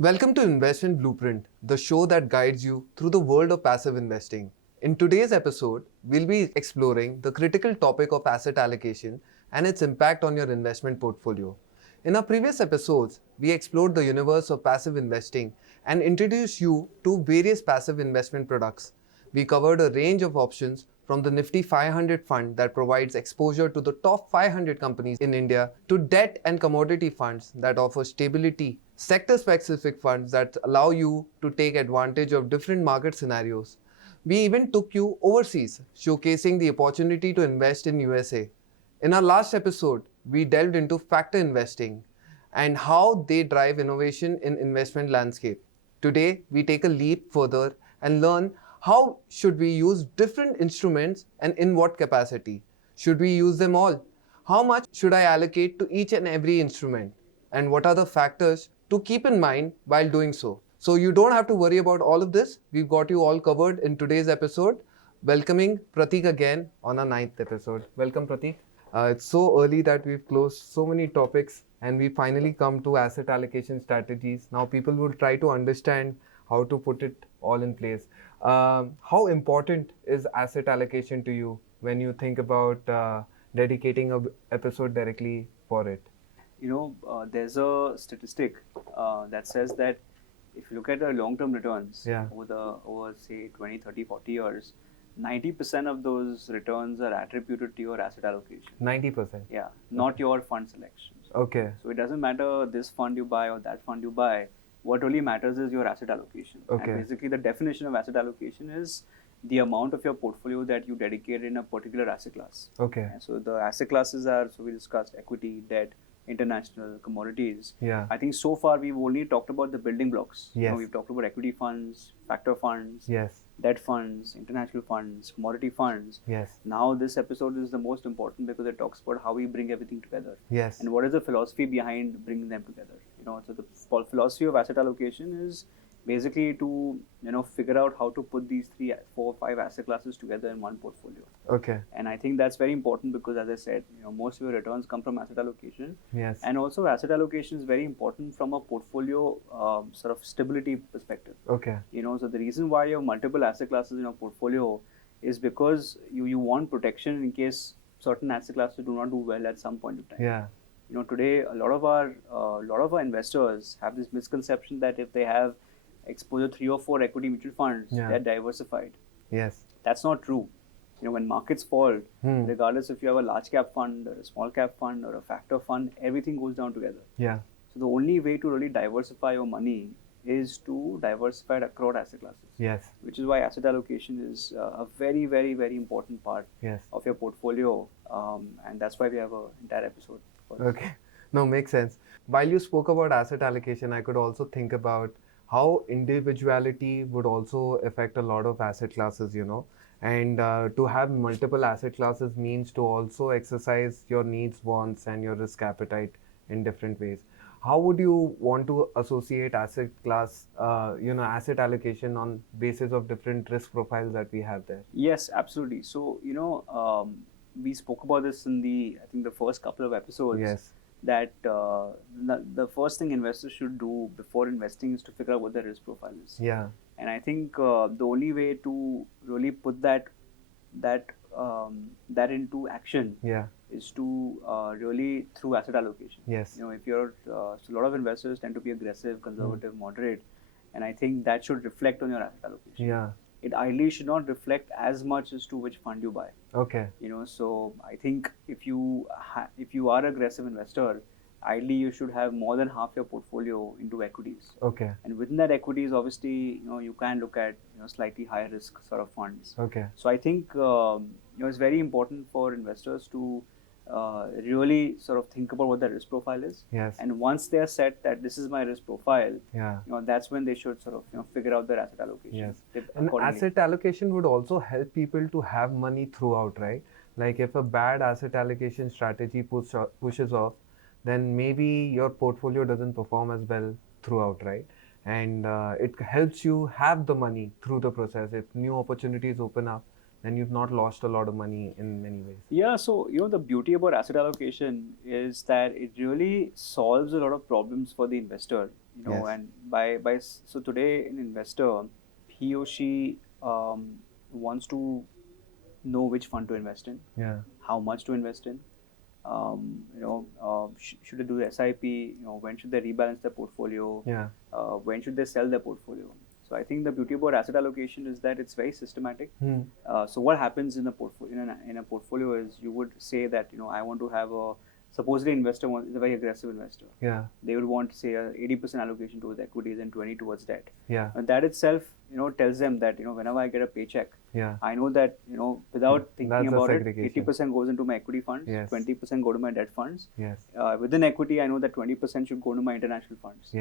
Welcome to Investment Blueprint, the show that guides you through the world of passive investing. In today's episode, we'll be exploring the critical topic of asset allocation and its impact on your investment portfolio. In our previous episodes, we explored the universe of passive investing and introduced you to various passive investment products. We covered a range of options from the Nifty 500 fund that provides exposure to the top 500 companies in India to debt and commodity funds that offer stability, sector-specific funds that allow you to take advantage of different market scenarios. We even took you overseas, showcasing the opportunity to invest in USA. In our last episode, we delved into factor investing and how they drive innovation in investment landscape. Today, we take a leap further and learn how should we use different instruments and in what capacity? Should we use them all? How much should I allocate to each and every instrument? And what are the factors to keep in mind while doing so? So you don't have to worry about all of this. We've got you all covered in today's episode. Welcoming Pratik again on our 9th episode. Welcome, Pratik. It's so early that we've closed so many topics and we finally come to asset allocation strategies. Now people will try to understand how to put it all in place. How important is asset allocation to you when you think about dedicating an episode directly for it? There's a statistic that says that if you look at the long-term returns over say 20, 30, 40 years, 90% of those returns are attributed to your asset allocation. 90%? Yeah, not your fund selections. Okay. So it doesn't matter this fund you buy or that fund you buy. What really matters is your asset allocation. Okay. And basically the definition of asset allocation is the amount of your portfolio that you dedicate in a particular asset class. Okay. And so the asset classes are, so we discussed equity, debt, international, commodities. Yeah. I think so far we've only talked about the building blocks. Yes. We've talked about equity funds, factor funds, Yes. debt funds, international funds, commodity funds. Yes. Now this episode is the most important because it talks about how we bring everything together. Yes. And what is the philosophy behind bringing them together. So the philosophy of asset allocation is basically to figure out how to put these 3, 4, 5 asset classes together in one portfolio. Okay. And I think that's very important because, as I said, most of your returns come from asset allocation. Yes. And also asset allocation is very important from a portfolio sort of stability perspective. Okay. So the reason why you have multiple asset classes in your portfolio is because you want protection in case certain asset classes do not do well at some point of time. Yeah. Today a lot of our investors have this misconception that if they have exposure 3 or 4 equity mutual funds, they're diversified. Yes. That's not true. When markets fall, regardless if you have a large cap fund or a small cap fund or a factor fund, everything goes down together. Yeah. So the only way to really diversify your money is to diversify it across asset classes. Yes. Which is why asset allocation is a very, very, very important part of your portfolio. And that's why we have an entire episode. Okay. No, makes sense. While you spoke about asset allocation, I could also think about how individuality would also affect a lot of asset classes, and to have multiple asset classes means to also exercise your needs, wants, and your risk appetite in different ways. How would you want to associate asset class, asset allocation on basis of different risk profiles that we have there? Yes, absolutely. So, we spoke about this in I think the first couple of episodes. Yes. That the first thing investors should do before investing is to figure out what their risk profile is. Yeah. And I think the only way to really put that into action is to really through asset allocation. Yes. If you're so a lot of investors tend to be aggressive, conservative, moderate, and I think that should reflect on your asset allocation. Yeah. It ideally should not reflect as much as to which fund you buy. Okay. So I think if you are an aggressive investor, ideally you should have more than half your portfolio into equities. Okay. And within that equities, obviously, you can look at slightly higher risk sort of funds. Okay. So I think it's very important for investors to really sort of think about what their risk profile is. Yes. And once they are set that this is my risk profile, yeah, that's when they should sort of figure out their asset allocation. Yes. And asset allocation would also help people to have money throughout, right? Like if a bad asset allocation strategy pushes off, then maybe your portfolio doesn't perform as well throughout, right? And it helps you have the money through the process. If new opportunities open up, then you've not lost a lot of money in many ways. Yeah, so the beauty about asset allocation is that it really solves a lot of problems for the investor. and so today an investor, he or she wants to know which fund to invest in, how much to invest in, should they do the SIP, when should they rebalance their portfolio, when should they sell their portfolio. So I think the beauty about asset allocation is that it's very systematic. So what happens in a portfolio is you would say that I want to have supposedly investor is a very aggressive investor. They would want to say 80% allocation towards equities and 20 towards debt. And that itself tells them that whenever I get a paycheck, I know that without thinking about it, 80% goes into my equity funds, 20% go to my debt funds. Within equity, I know that 20% should go to my international funds.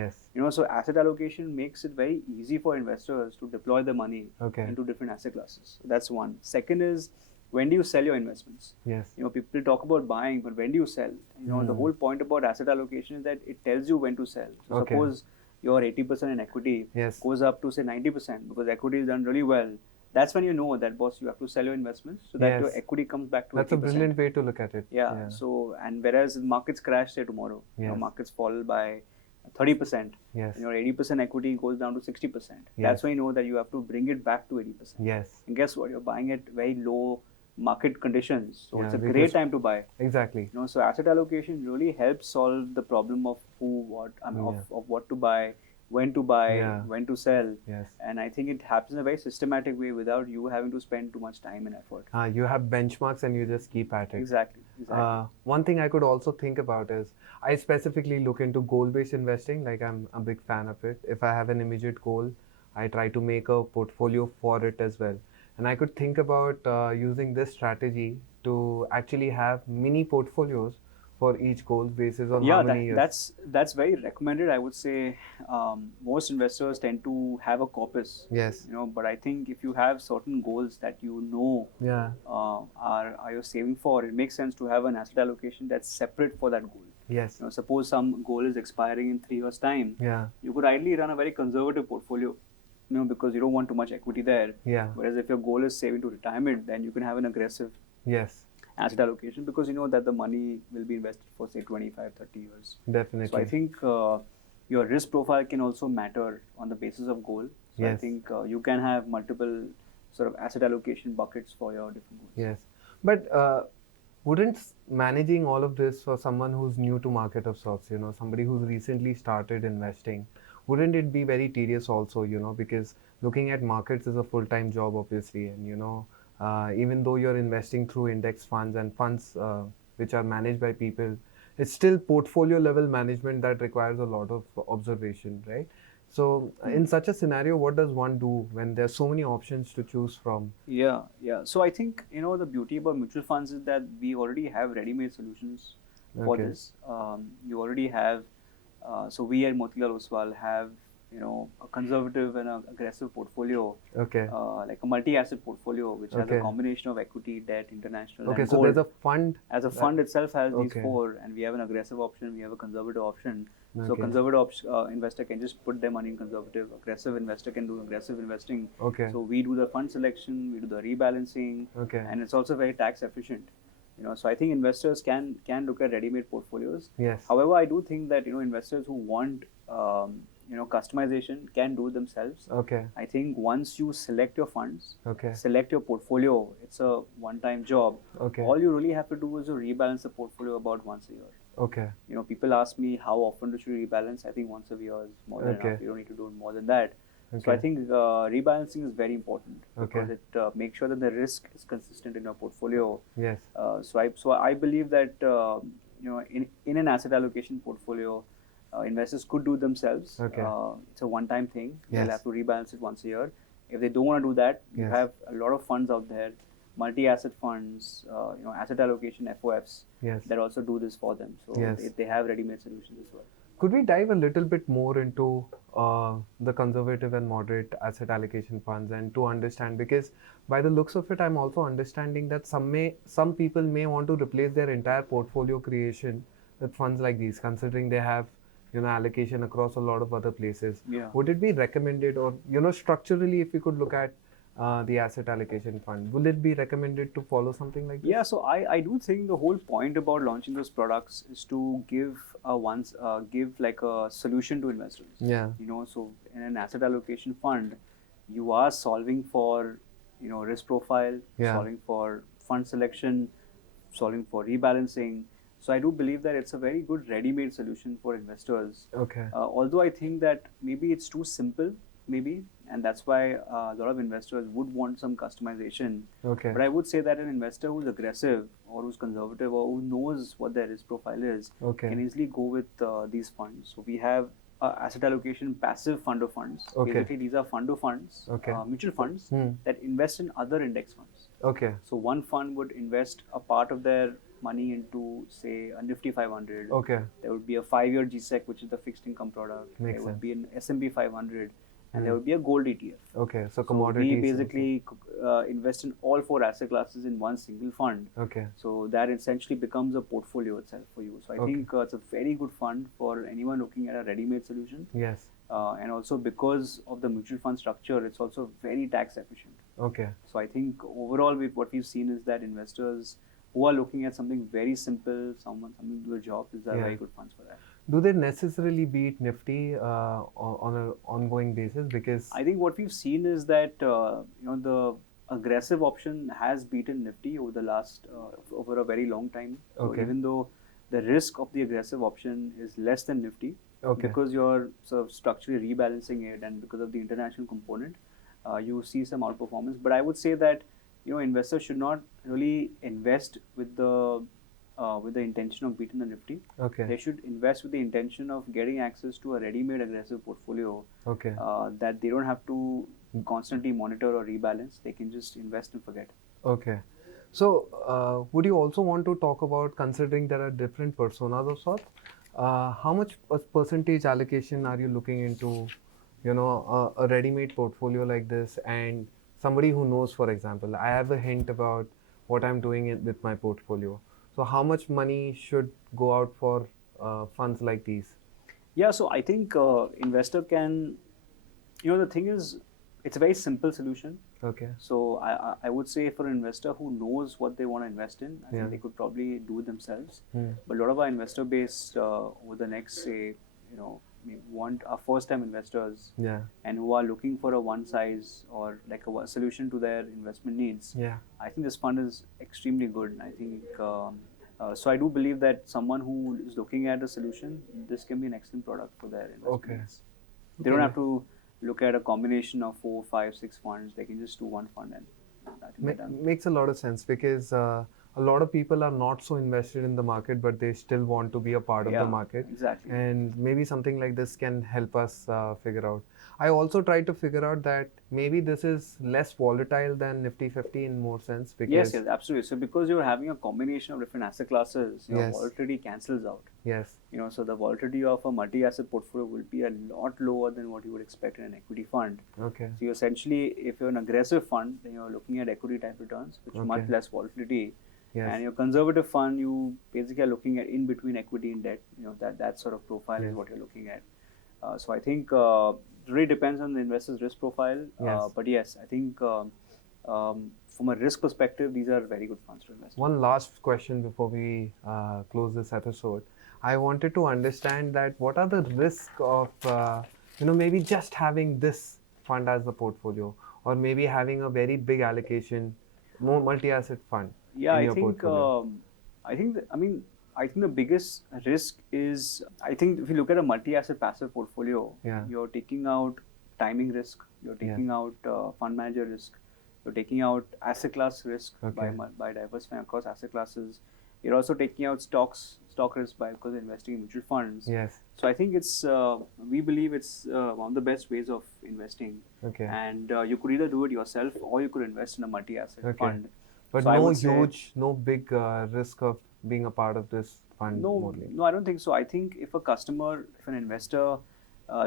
So asset allocation makes it very easy for investors to deploy the money into different asset classes. So that's one. Second is, when do you sell your investments? People talk about buying, but when do you sell? The whole point about asset allocation is that it tells you when to sell. So suppose your 80% in equity goes up to say 90% because equity is done really well. That's when you know that, boss, you have to sell your investments so that your equity comes back to 80%. That's a brilliant way to look at it. So, and whereas markets crash, say tomorrow, markets fall by 30%, your 80% equity goes down to 60%. That's when you know that you have to bring it back to 80%. And guess what? You're buying at very low market conditions, so it's a great time to buy. So asset allocation really helps solve the problem of of what to buy, when to buy, when to sell. And I think it happens in a very systematic way without you having to spend too much time and effort. You have benchmarks and you just keep at it. Exactly. One thing I could also think about is I specifically look into goal-based investing. Like, I'm a big fan of it. If I have an immediate goal, I try to make a portfolio for it as well. And I could think about using this strategy to actually have mini portfolios for each goal basis on how many years. That's very recommended. I would say most investors tend to have a corpus. But I think if you have certain goals that are you saving for, it makes sense to have an asset allocation that's separate for that goal. Suppose some goal is expiring in 3 years' time. You could ideally run a very conservative portfolio. Because you don't want too much equity there. Whereas if your goal is saving to retirement, then you can have an aggressive asset allocation because you know that the money will be invested for say 25, 30 years. So I think your risk profile can also matter on the basis of goal. So I think you can have multiple sort of asset allocation buckets for your different goals. But wouldn't managing all of this for someone who's new to market of sorts, somebody who's recently started investing, wouldn't it be very tedious also, because looking at markets is a full-time job, obviously. And, even though you're investing through index funds and funds which are managed by people, it's still portfolio level management that requires a lot of observation, right? So in such a scenario, what does one do when there's so many options to choose from? So I think, the beauty about mutual funds is that we already have ready-made solutions for this. You already have so we at Motilal Oswal have a conservative and an aggressive portfolio, like a multi-asset portfolio which has a combination of equity, debt, international, and gold. So there's a fund. As a fund itself has these four, and we have an aggressive option, we have a conservative option. So conservative investor can just put their money in conservative. Aggressive investor can do aggressive investing. So we do the fund selection, we do the rebalancing, and it's also very tax efficient. So I think investors can look at ready-made portfolios. However, I do think that investors who want customization can do it themselves. I think once you select your funds, select your portfolio, it's a one-time job. All you really have to do is to rebalance the portfolio about once a year. People ask me how often should you rebalance. I think once a year is more than enough. You don't need to do more than that. So I think rebalancing is very important because it makes sure that the risk is consistent in your portfolio. So I believe that in an asset allocation portfolio, investors could do themselves. It's a one-time thing. They'll have to rebalance it once a year. If they don't want to do that, you have a lot of funds out there, multi-asset funds, asset allocation FOFs that also do this for them. So they have ready-made solutions as well. Could we dive a little bit more into the conservative and moderate asset allocation funds and to understand, because by the looks of it, I'm also understanding that some people may want to replace their entire portfolio creation with funds like these, considering they have allocation across a lot of other places. Would it be recommended, or structurally, if we could look at the asset allocation fund. Will it be recommended to follow something like this? Yeah, so I do think the whole point about launching those products is to give like a solution to investors. Yeah. So in an asset allocation fund, you are solving for risk profile, solving for fund selection, solving for rebalancing. So I do believe that it's a very good ready-made solution for investors. Okay. Although I think that maybe it's too simple, and that's why a lot of investors would want some customization. Okay. But I would say that an investor who's aggressive or who's conservative or who knows what their risk profile is can easily go with these funds. So we have asset allocation passive fund of funds. Basically, these are fund of funds, mutual funds that invest in other index funds. Okay. So one fund would invest a part of their money into, say, a Nifty 500. Okay. There would be a 5-year GSEC, which is the fixed income product. Makes there would sense. be an S&P 500. And there would be a gold ETF. Okay, so commodities. We basically invest in all 4 asset classes in one single fund. Okay. So that essentially becomes a portfolio itself for you. So I think it's a very good fund for anyone looking at a ready-made solution. Yes. And also because of the mutual fund structure, it's also very tax efficient. Okay. So I think overall, what we've seen is that investors who are looking at something very simple, something to do a job, these are very good funds for that. Do they necessarily beat Nifty on an ongoing basis? Because I think what we've seen is that the aggressive option has beaten Nifty over the last over a very long time. So even though the risk of the aggressive option is less than Nifty, because you're sort of structurally rebalancing it and because of the international component, you see some outperformance. But I would say that investors should not really invest with the intention of beating the Nifty. They should invest with the intention of getting access to a ready-made aggressive portfolio that they don't have to constantly monitor or rebalance. They can just invest and forget. Okay. So, would you also want to talk about, considering there are different personas of sorts, how much percentage allocation are you looking into, a ready-made portfolio like this, and somebody who knows, for example, I have a hint about what I'm doing with my portfolio. So how much money should go out for funds like these? Yeah, so I think investor can, the thing is, it's a very simple solution. Okay. So I would say for an investor who knows what they want to invest in, I think they could probably do it themselves. But a lot of our investor base over the next, say, want our first-time investors and who are looking for a one-size or like a solution to their investment needs. I think this fund is extremely good. I think so. I do believe that someone who is looking at a solution, this can be an excellent product for their investment needs. They don't have to look at a combination of 4, 5, 6 funds. They can just do one fund and I think makes a lot of sense, because a lot of people are not so invested in the market, but they still want to be a part of the market. Exactly. And maybe something like this can help us figure out. I also tried to figure out that maybe this is less volatile than Nifty 50 in more sense. Because yes, absolutely. So because you're having a combination of different asset classes, your volatility cancels out. Yes. So the volatility of a multi-asset portfolio will be a lot lower than what you would expect in an equity fund. Okay. So you essentially, if you're an aggressive fund, then you're looking at equity type returns, which is much less volatility. And your conservative fund, you basically are looking at in between equity and debt. That sort of profile is what you're looking at. So I think it really depends on the investor's risk profile. But yes, I think from a risk perspective, these are very good funds to invest in. One last question before we close this episode. I wanted to understand that what are the risks of maybe just having this fund as the portfolio, or maybe having a very big allocation, more multi-asset fund. Yeah, I think the biggest risk is, I think if you look at a multi-asset passive portfolio, you're taking out timing risk, you're taking out fund manager risk, you're taking out asset class risk by diversifying across asset classes. You're also taking out stock risk because you're investing in mutual funds. Yes. So I think we believe it's one of the best ways of investing. And you could either do it yourself or you could invest in a multi-asset fund. But so no big risk of being a part of this fund? No, I don't think so. I think if an investor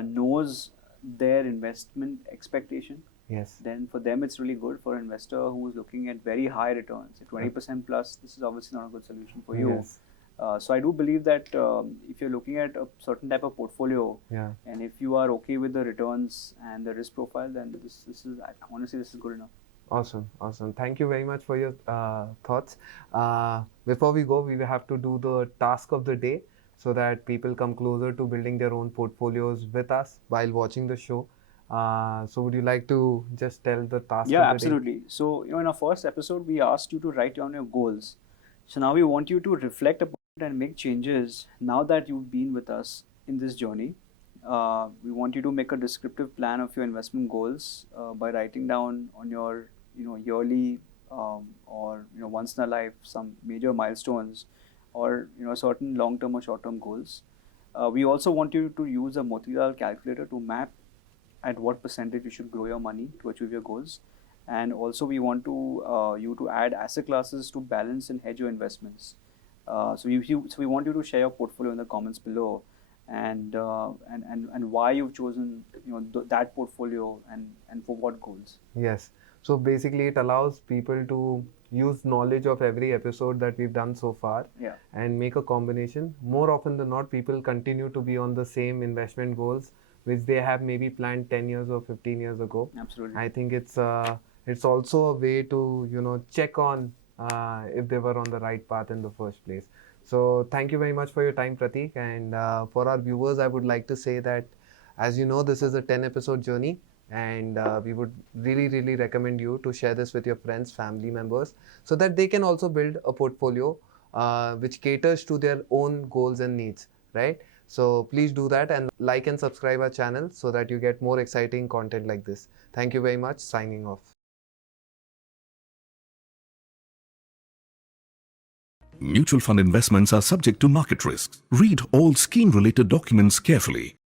knows their investment expectation, then for them it's really good. For an investor who is looking at very high returns, at 20% plus, this is obviously not a good solution for you. So I do believe that if you're looking at a certain type of portfolio, Yeah. and if you are okay with the returns and the risk profile, then this is honestly this is good enough. Awesome, awesome. Thank you very much for your thoughts. Before we go, we will have to do the task of the day so that people come closer to building their own portfolios with us while watching the show. So, would you like to just tell the task Yeah, of the day? absolutely. So, in our first episode, we asked you to write down your goals. So now we want you to reflect upon it and make changes now that you've been with us in this journey. We want you to make a descriptive plan of your investment goals by writing down on your, yearly or once in a life some major milestones, or certain long-term or short-term goals. We also want you to use a Motilal calculator to map at what percentage you should grow your money to achieve your goals. And also we want to you to add asset classes to balance and hedge your investments. So we want you to share your portfolio in the comments below, and why you've chosen that portfolio, and for what goals. Yes. So basically, it allows people to use knowledge of every episode that we've done so far Yeah. and make a combination. More often than not, people continue to be on the same investment goals which they have maybe planned 10 years or 15 years ago. Absolutely. I think it's also a way to check on if they were on the right path in the first place. So thank you very much for your time, Pratik. And for our viewers, I would like to say that, as you know, this is a 10 episode journey, and we would really recommend you to share this with your friends, family members, so that they can also build a portfolio which caters to their own goals and needs, right? So please do that and like and subscribe our channel so that you get more exciting content like this. Thank you very much. Signing off. Mutual fund investments are subject to market risks. Read all scheme-related documents carefully.